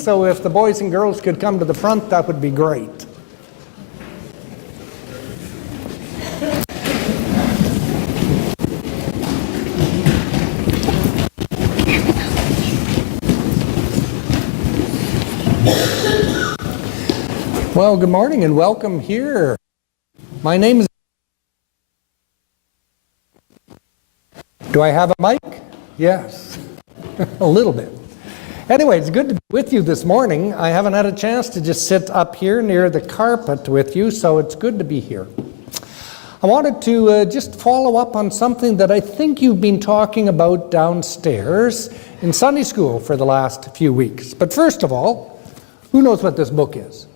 So if the boys and girls could come to the front, that would be great. Well, good morning and welcome here. My name is... Do I have a mic? Yes, a little bit. Anyway, it's good to be with you this morning. I haven't had a chance to just sit up here near the carpet with you, so it's good to be here. I wanted to just follow up on something that I think you've been talking about downstairs in Sunday school for the last few weeks. But first of all, who knows what this book is?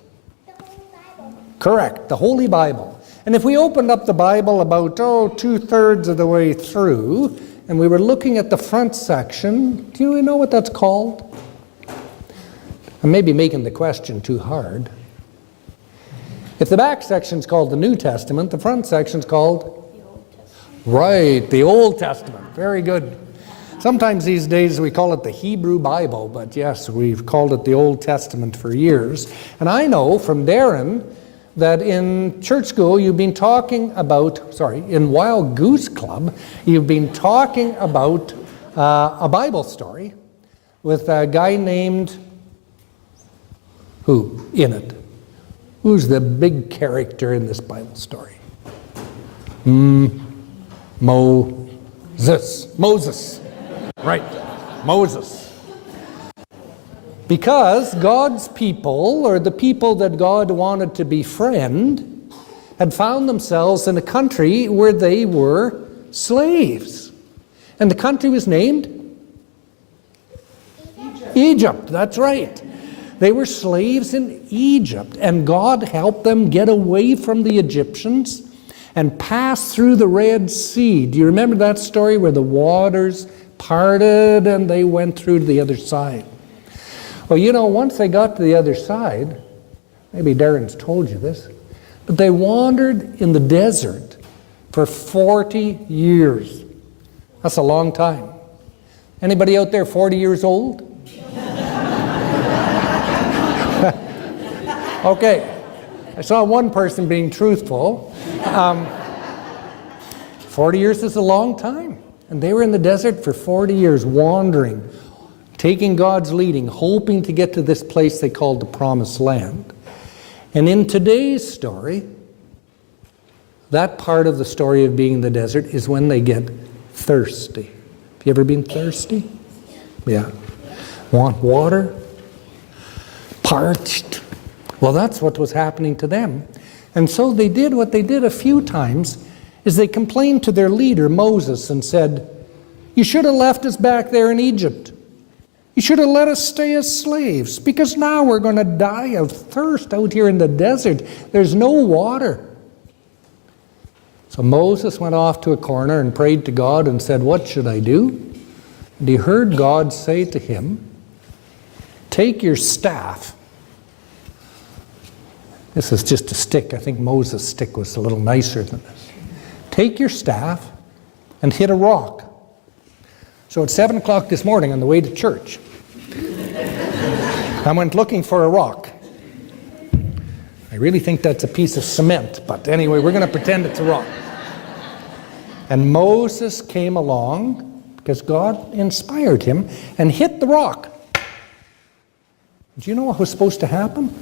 Correct, the Holy Bible. And if we opened up the Bible about, 2/3 of the way through, and we were looking at the front section, do you know what that's called? I may be making the question too hard. If the back section's called the New Testament, the front section's called? The Old Testament. Right, the Old Testament. Very good. Sometimes these days we call it the Hebrew Bible, but yes, we've called it the Old Testament for years. And I know from Darren that in church school you've been talking about, in Wild Goose Club, you've been talking about a Bible story with a guy named, who in it? Who's the big character in this Bible story? Moses. Right, Moses. Because God's people, or the people that God wanted to befriend, had found themselves in a country where they were slaves. And the country was named? Egypt, that's right. They were slaves in Egypt, and God helped them get away from the Egyptians and pass through the Red Sea. Do you remember that story where the waters parted and they went through to the other side? Well, once they got to the other side, maybe Darren's told you this, but they wandered in the desert for 40 years. That's a long time. Anybody out there 40 years old? Okay, I saw one person being truthful. 40 years is a long time. And they were in the desert for 40 years, wandering, taking God's leading, hoping to get to this place they called the Promised Land. And in today's story, that part of the story of being in the desert is when they get thirsty. Have you ever been thirsty? Yeah. Want water? Parched? Well, that's what was happening to them. And so they did what they did a few times, is they complained to their leader, Moses, and said, "You should have left us back there in Egypt. You should have let us stay as slaves, because now we're going to die of thirst out here in the desert. There's no water." So Moses went off to a corner and prayed to God and said, "What should I do?" And he heard God say to him, "Take your staff." This is just a stick. I think Moses' stick was a little nicer than this. "Take your staff and hit a rock." So at 7 o'clock this morning on the way to church, I went looking for a rock. I really think that's a piece of cement, but anyway, we're going to pretend it's a rock. And Moses came along, because God inspired him, and hit the rock. Do you know what was supposed to happen?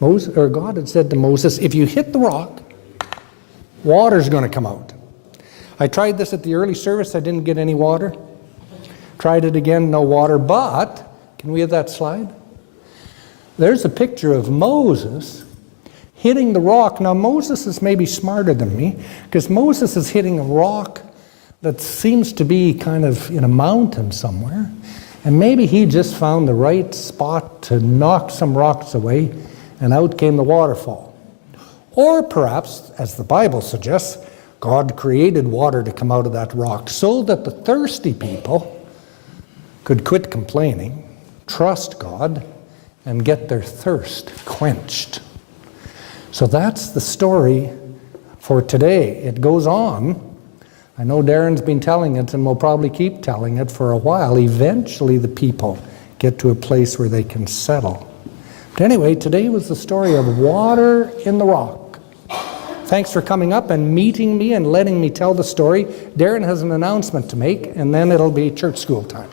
God had said to Moses, if you hit the rock, water's going to come out. I tried this at the early service. I didn't get any water. Tried it again, no water. But, can we have that slide? There's a picture of Moses hitting the rock. Now, Moses is maybe smarter than me, because Moses is hitting a rock that seems to be kind of in a mountain somewhere. And maybe he just found the right spot to knock some rocks away, and out came the waterfall. Or perhaps, as the Bible suggests, God created water to come out of that rock so that the thirsty people could quit complaining, trust God, and get their thirst quenched. So that's the story for today. It goes on. I know Darren's been telling it and will probably keep telling it for a while. Eventually the people get to a place where they can settle. But anyway, today was the story of water in the rock. Thanks for coming up and meeting me and letting me tell the story. Darren has an announcement to make, and then it'll be church school time.